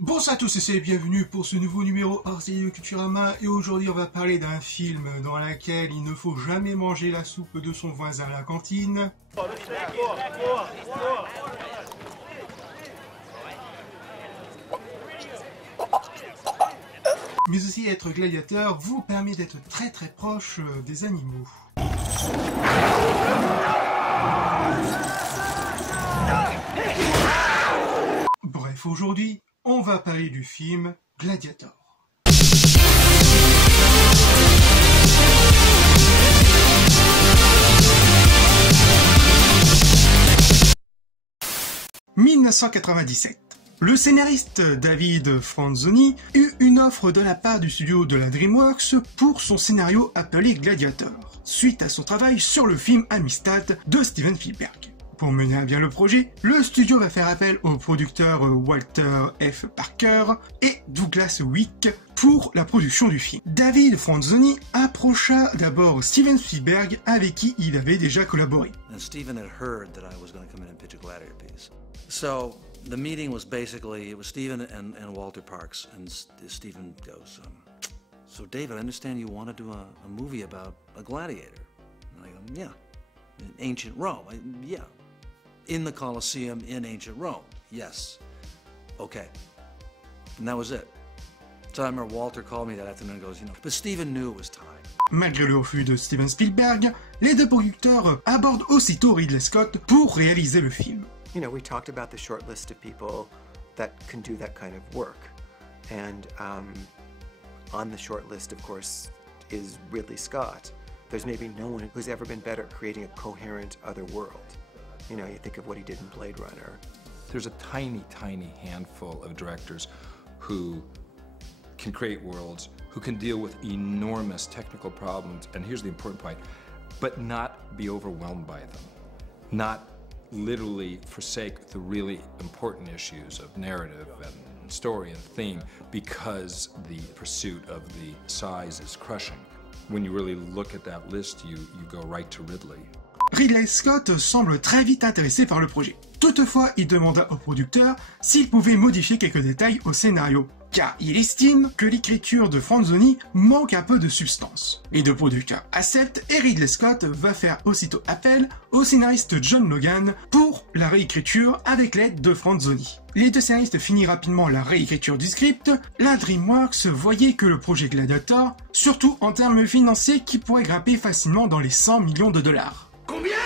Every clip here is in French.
Bonsoir à tous et c'est bienvenue pour ce nouveau numéro hors série de Culturama et aujourd'hui on va parler d'un film dans lequel il ne faut jamais manger la soupe de son voisin à la cantine. Mais aussi être gladiateur vous permet d'être très proche des animaux. Bref, aujourd'hui, on va parler du film Gladiator. « 1997. Le scénariste David Franzoni eut une offre de la part du studio de la DreamWorks pour son scénario appelé Gladiator, suite à son travail sur le film Amistad de Steven Spielberg. Pour mener à bien le projet, le studio va faire appel aux producteurs Walter F. Parker et Douglas Wick pour la production du film. David Franzoni approcha d'abord Steven Spielberg avec qui il avait déjà collaboré. Steven had heard that I was going to come in and pitch a Gladiator piece. So the meeting was basically, it was Steven and Walter Parks, and Steven goes, so David, I understand you want to do a movie about a gladiator. And I go, yeah, in ancient Rome, yeah. In the Colosseum in ancient Rome, yes. Okay. And that was it. So I remember Walter called me that afternoon and goes, but Steven knew it was time. Malgré le refus de Steven Spielberg, les deux producteurs abordent aussitôt Ridley Scott pour réaliser le film. You know, we talked about the short list of people that can do that kind of work. And on the short list, of course, is Ridley Scott. There's maybe no one who's ever been better at creating a coherent other world. You know, you think of what he did in Blade Runner. There's a tiny handful of directors who can create worlds, who can deal with enormous technical problems, and here's the important point, but not be overwhelmed by them. Not literally forsake the really important issues of narrative and story and theme because the pursuit of the size is crushing. When you really look at that list, you go right to Ridley. Ridley Scott semble très vite intéressé par le projet. Toutefois, il demanda au producteur s'il pouvait modifier quelques détails au scénario, car il estime que l'écriture de Franzoni manque un peu de substance. Les deux producteurs acceptent et Ridley Scott va faire aussitôt appel au scénariste John Logan pour la réécriture avec l'aide de Franzoni. Les deux scénaristes finissent rapidement la réécriture du script. La DreamWorks voyait que le projet Gladiator, surtout en termes financiers, qui pourrait grimper facilement dans les 100 millions de dollars. Combien ?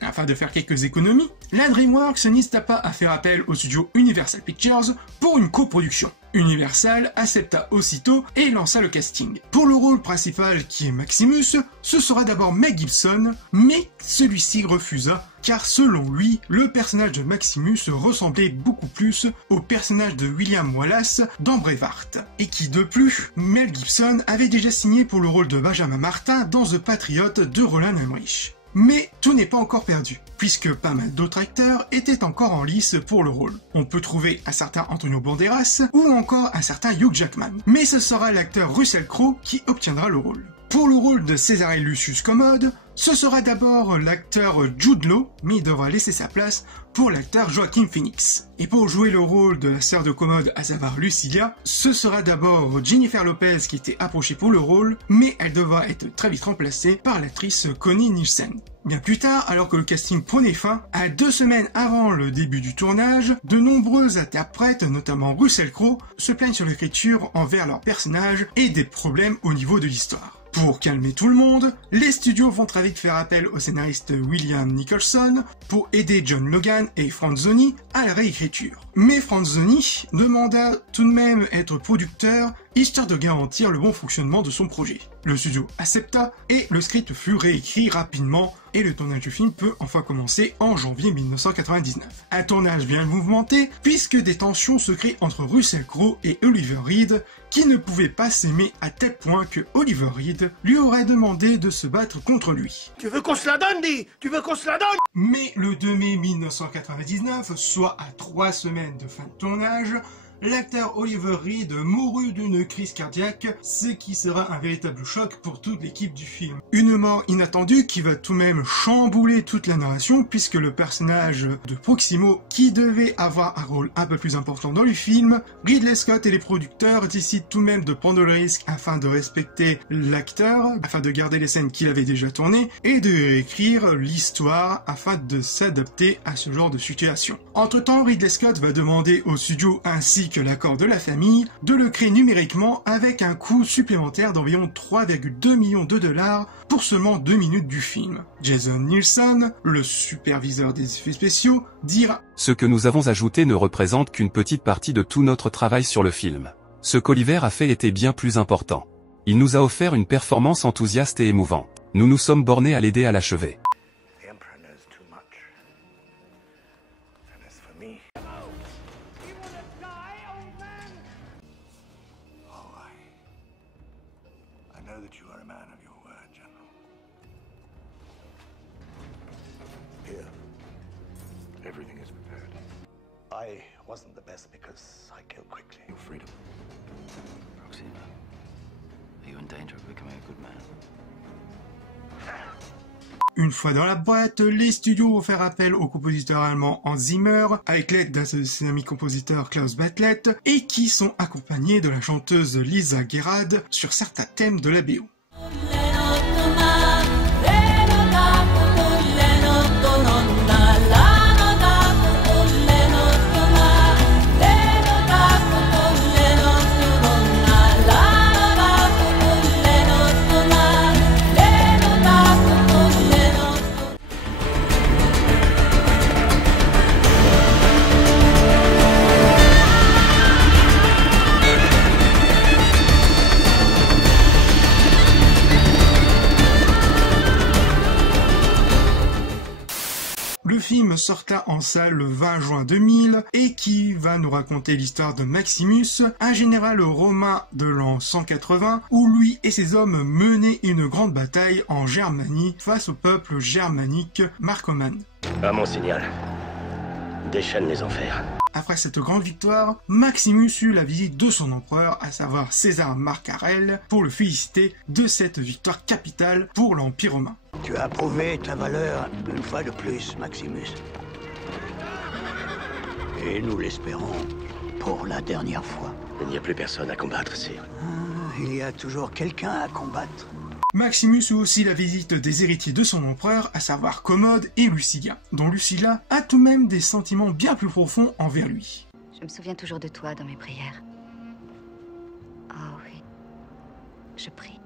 Afin de faire quelques économies, la DreamWorks n'hésita pas à faire appel au studio Universal Pictures pour une coproduction. Universal accepta aussitôt et lança le casting. Pour le rôle principal qui est Maximus, ce sera d'abord Mel Gibson, mais celui-ci refusa car selon lui, le personnage de Maximus ressemblait beaucoup plus au personnage de William Wallace dans Braveheart. Et qui de plus, Mel Gibson avait déjà signé pour le rôle de Benjamin Martin dans The Patriot de Roland Emmerich. Mais tout n'est pas encore perdu, puisque pas mal d'autres acteurs étaient encore en lice pour le rôle. On peut trouver un certain Antonio Banderas ou encore un certain Hugh Jackman, mais ce sera l'acteur Russell Crowe qui obtiendra le rôle. Pour le rôle de Cesare Lucius Commode, ce sera d'abord l'acteur Jude Law, mais il devra laisser sa place pour l'acteur Joaquin Phoenix. Et pour jouer le rôle de la sœur de Commode, à savoir Lucilia, ce sera d'abord Jennifer Lopez qui était approchée pour le rôle, mais elle devra être très vite remplacée par l'actrice Connie Nielsen. Bien plus tard, alors que le casting prenait fin, à 2 semaines avant le début du tournage, de nombreux interprètes, notamment Russell Crowe, se plaignent sur l'écriture envers leurs personnages et des problèmes au niveau de l'histoire. Pour calmer tout le monde, les studios vont très vite faire appel au scénariste William Nicholson pour aider John Logan et Franzoni à la réécriture. Mais Franzoni demanda tout de même être producteur, histoire de garantir le bon fonctionnement de son projet. Le studio accepta et le script fut réécrit rapidement et le tournage du film peut enfin commencer en janvier 1999. Un tournage bien mouvementé puisque des tensions se créent entre Russell Crowe et Oliver Reed qui ne pouvaient pas s'aimer à tel point que Oliver Reed lui aurait demandé de se battre contre lui. Tu veux qu'on se la donne, dis ? Tu veux qu'on se la donne ? Mais le 2 mai 1999, soit à 3 semaines de fin de tournage, l'acteur Oliver Reed mourut d'une crise cardiaque, ce qui sera un véritable choc pour toute l'équipe du film. Une mort inattendue qui va tout de même chambouler toute la narration, puisque le personnage de Proximo, qui devait avoir un rôle un peu plus important dans le film, Ridley Scott et les producteurs décident tout de même de prendre le risque afin de respecter l'acteur, afin de garder les scènes qu'il avait déjà tournées, et de réécrire l'histoire afin de s'adapter à ce genre de situation. Entre-temps, Ridley Scott va demander au studio ainsi que l'accord de la famille de le créer numériquement avec un coût supplémentaire d'environ 3,2 millions de dollars pour seulement 2 minutes du film. Jason Nilsson, le superviseur des effets spéciaux, dira « Ce que nous avons ajouté ne représente qu'une petite partie de tout notre travail sur le film. Ce qu'Oliver a fait était bien plus important. Il nous a offert une performance enthousiaste et émouvante. Nous nous sommes bornés à l'aider à l'achever. » Everything is prepared. I wasn't the best because I killed quickly. Your freedom. Proximo, are you in danger of becoming a good man? Une fois dans la boîte, les studios vont faire appel au compositeur allemand Hans Zimmer, avec l'aide d'un de ses amis compositeurs Klaus Bartlett, et qui sont accompagnés de la chanteuse Lisa Gerrard sur certains thèmes de la BO. Le film sortira en salle le 20 juin 2000 et qui va nous raconter l'histoire de Maximus, un général romain de l'an 180 où lui et ses hommes menaient une grande bataille en Germanie face au peuple germanique marcoman. À mon signal, déchaîne les enfers. Après cette grande victoire, Maximus eut la visite de son empereur, à savoir César Marc Aurèle, pour le féliciter de cette victoire capitale pour l'Empire romain. Tu as prouvé ta valeur une fois de plus, Maximus. Et nous l'espérons pour la dernière fois. Il n'y a plus personne à combattre, sire. Il y a toujours quelqu'un à combattre. Maximus eut aussi la visite des héritiers de son empereur, à savoir Commode et Lucilla, dont Lucilla a tout de même des sentiments bien plus profonds envers lui. Je me souviens toujours de toi dans mes prières. Oh oui, je prie.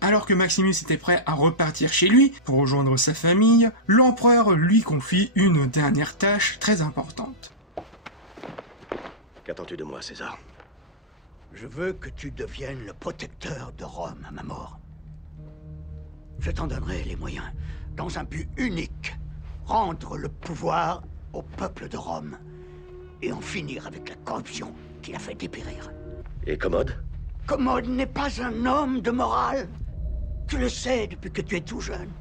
Alors que Maximus était prêt à repartir chez lui pour rejoindre sa famille, l'empereur lui confie une dernière tâche très importante. Qu'attends-tu de moi, César? Je veux que tu deviennes le protecteur de Rome à ma mort. Je t'en donnerai les moyens, dans un but unique. Rendre le pouvoir au peuple de Rome et en finir avec la corruption qui l'a fait dépérir. Et Commode? Commode n'est pas un homme de morale. Tu le sais depuis que tu es tout jeune.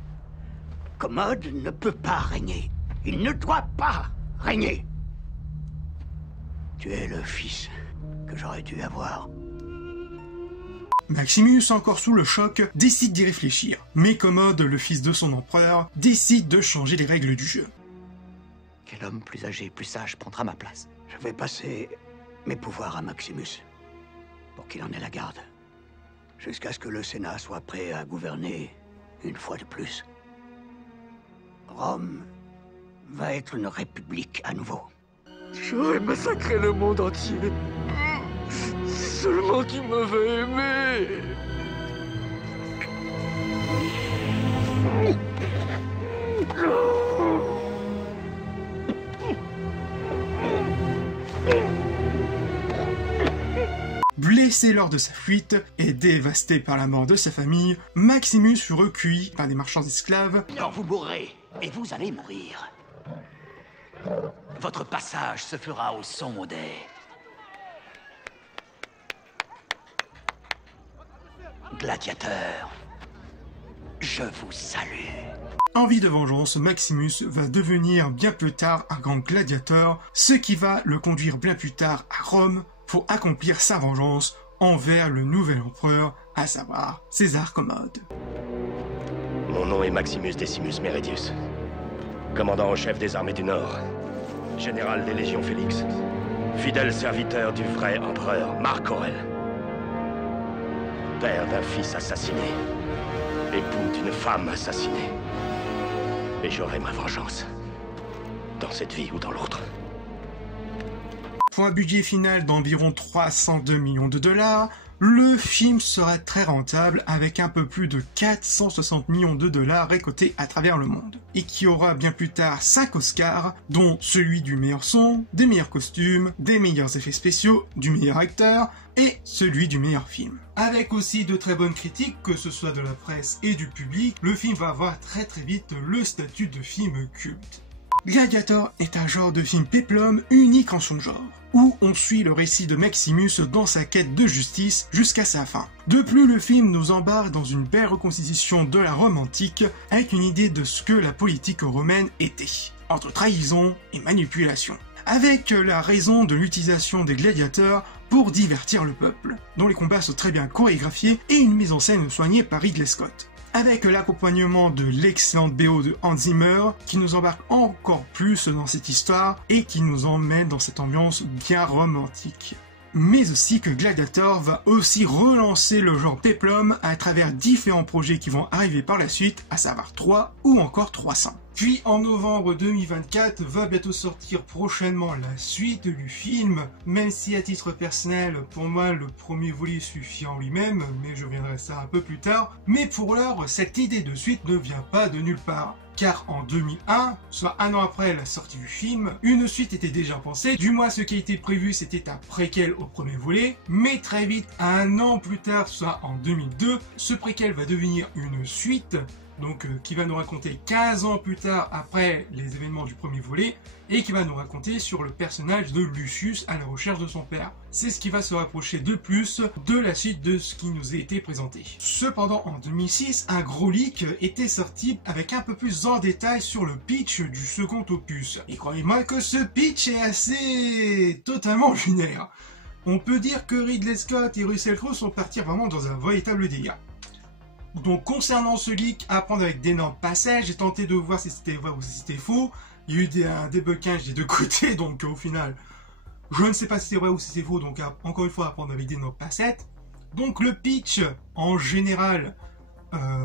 Commode ne peut pas régner. Il ne doit pas régner. Tu es le fils que j'aurais dû avoir. Maximus, encore sous le choc, décide d'y réfléchir. Mais Commode, le fils de son empereur, décide de changer les règles du jeu. Quel homme plus âgé, plus sage prendra ma place? Je vais passer mes pouvoirs à Maximus, pour qu'il en ait la garde. Jusqu'à ce que le Sénat soit prêt à gouverner une fois de plus. Rome va être une république à nouveau. J'aurais massacré le monde entier. Seulement tu m'avais aimé. Blessé lors de sa fuite et dévasté par la mort de sa famille, Maximus fut recueilli par des marchands d'esclaves. Non, vous mourrez, et vous allez mourir. Votre passage se fera au son des... gladiateurs. Je vous salue. Envie de vengeance, Maximus va devenir bien plus tard un grand gladiateur, ce qui va le conduire bien plus tard à Rome pour accomplir sa vengeance envers le nouvel empereur, à savoir César Commode. Mon nom est Maximus Decimus Meridius, commandant en chef des armées du Nord, général des légions Félix, fidèle serviteur du vrai empereur Marc Aurèle, père d'un fils assassiné, époux d'une femme assassinée. Et j'aurai ma vengeance, dans cette vie ou dans l'autre. Pour un budget final d'environ 302 millions de dollars, le film sera très rentable avec un peu plus de 460 millions de dollars récoltés à travers le monde. Et qui aura bien plus tard 5 Oscars, dont celui du meilleur son, des meilleurs costumes, des meilleurs effets spéciaux, du meilleur acteur et celui du meilleur film. Avec aussi de très bonnes critiques, que ce soit de la presse et du public, le film va avoir très vite le statut de film culte. Gladiator est un genre de film péplum unique en son genre, où on suit le récit de Maximus dans sa quête de justice jusqu'à sa fin. De plus, le film nous embarque dans une belle reconstitution de la Rome antique, avec une idée de ce que la politique romaine était, entre trahison et manipulation, avec la raison de l'utilisation des gladiateurs pour divertir le peuple, dont les combats sont très bien chorégraphiés et une mise en scène soignée par Ridley Scott, avec l'accompagnement de l'excellente BO de Hans Zimmer, qui nous embarque encore plus dans cette histoire et qui nous emmène dans cette ambiance bien romantique. Mais aussi que Gladiator va aussi relancer le genre péplum à travers différents projets qui vont arriver par la suite, à savoir 3 ou encore 300. Puis en novembre 2024 va bientôt sortir prochainement la suite du film, même si à titre personnel, pour moi le premier volet suffit en lui-même, mais je reviendrai à ça un peu plus tard. Mais pour l'heure, cette idée de suite ne vient pas de nulle part. Car en 2001, soit un an après la sortie du film, une suite était déjà pensée, du moins ce qui a été prévu c'était un préquel au premier volet, mais très vite, un an plus tard, soit en 2002, ce préquel va devenir une suite, donc qui va nous raconter 15 ans plus tard après les événements du premier volet, et qui va nous raconter sur le personnage de Lucius à la recherche de son père. C'est ce qui va se rapprocher de plus de la suite de ce qui nous a été présenté. Cependant, en 2006, un gros leak était sorti avec un peu plus en détail sur le pitch du second opus. Et croyez-moi que ce pitch est assez totalement lunaire. On peut dire que Ridley Scott et Russell Crowe sont partis vraiment dans un véritable délire. Donc concernant ce leak, à prendre avec d'énormes passages, j'ai tenté de voir si c'était vrai ou si c'était faux. Il y a eu un débunkage des deux côtés, donc au final, je ne sais pas si c'est vrai ou si c'est faux, donc encore une fois, à prendre avec d'énormes passettes. Donc le pitch, en général,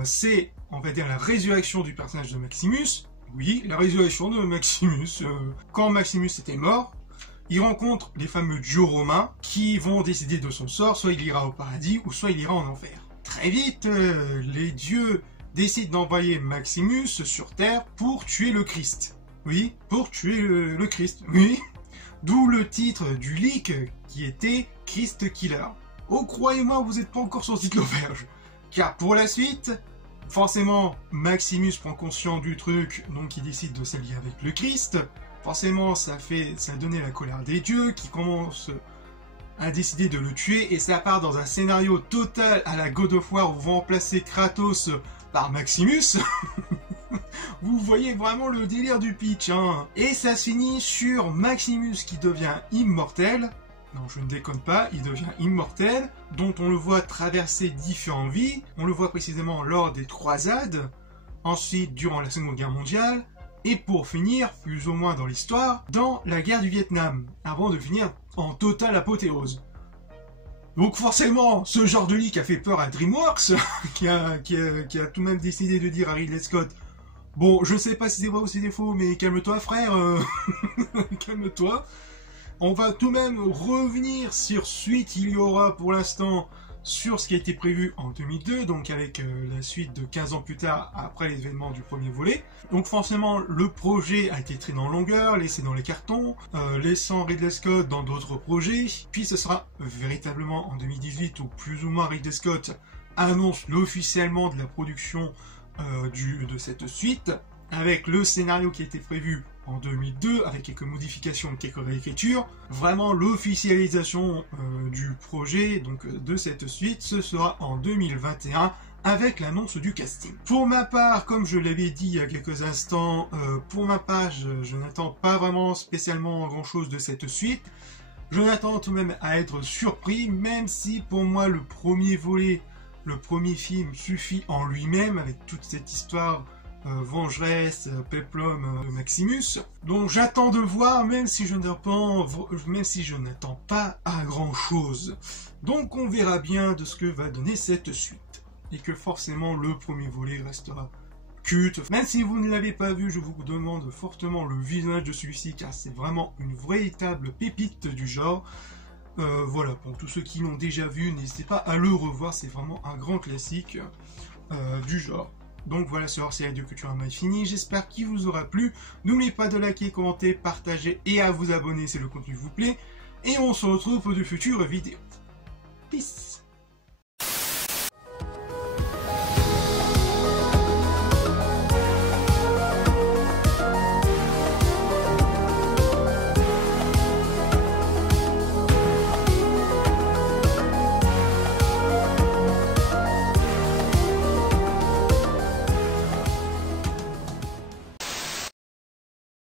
c'est, on va dire, la résurrection du personnage de Maximus. Oui, la résurrection de Maximus. Quand Maximus était mort, il rencontre les fameux dieux romains qui vont décider de son sort, soit il ira au paradis ou soit il ira en enfer. Très vite, les dieux décident d'envoyer Maximus sur Terre pour tuer le Christ. Oui, pour tuer le Christ, oui. D'où le titre du leak qui était Christ Killer. Oh, croyez-moi, vous n'êtes pas encore sorti de l'auberge. Car pour la suite, forcément, Maximus prend conscience du truc, donc il décide de s'allier avec le Christ. Forcément, ça a donné la colère des dieux qui commencent à décider de le tuer, et ça part dans un scénario total à la God of War où vont remplacer Kratos par Maximus. Vous voyez vraiment le délire du pitch, hein. Et ça se finit sur Maximus qui devient immortel. Non, je ne déconne pas, il devient immortel, dont on le voit traverser différentes vies. On le voit précisément lors des croisades, ensuite durant la Seconde Guerre mondiale, et pour finir, plus ou moins dans l'histoire, dans la guerre du Vietnam, avant de finir en totale apothéose. Donc forcément, ce genre de leak a fait peur à DreamWorks, qui a tout de même décidé de dire à Ridley Scott: bon, je sais pas si c'est vrai ou si c'est faux, mais calme-toi frère, calme-toi. On va tout de même revenir sur suite, il y aura pour l'instant sur ce qui a été prévu en 2002, donc avec la suite de 15 ans plus tard après les événements du premier volet. Donc forcément le projet a été traîné en longueur, laissé dans les cartons, laissant Ridley Scott dans d'autres projets, puis ce sera véritablement en 2018 où plus ou moins Ridley Scott annonce officiellement de la production de cette suite, avec le scénario qui a été prévu en 2002, avec quelques modifications, quelques réécritures. Vraiment, l'officialisation du projet, donc de cette suite, ce sera en 2021, avec l'annonce du casting. Pour ma part, comme je l'avais dit il y a quelques instants, pour ma part, je n'attends pas vraiment spécialement grand chose de cette suite. Je m'attends tout de même à être surpris, même si pour moi le premier volet, le premier film suffit en lui-même avec toute cette histoire vengeresse, Peplum, Maximus. Donc j'attends de voir, même si je n'attends pas à grand chose. Donc on verra bien de ce que va donner cette suite. Et que forcément le premier volet restera culte. Même si vous ne l'avez pas vu, je vous demande fortement le visionnage de celui-ci, car c'est vraiment une véritable pépite du genre. Voilà, pour tous ceux qui l'ont déjà vu, n'hésitez pas à le revoir, c'est vraiment un grand classique du genre. Donc voilà, ce hors-série de Culturama est fini, j'espère qu'il vous aura plu. N'oubliez pas de liker, commenter, partager et à vous abonner si le contenu vous plaît. Et on se retrouve pour de futures vidéos. Peace!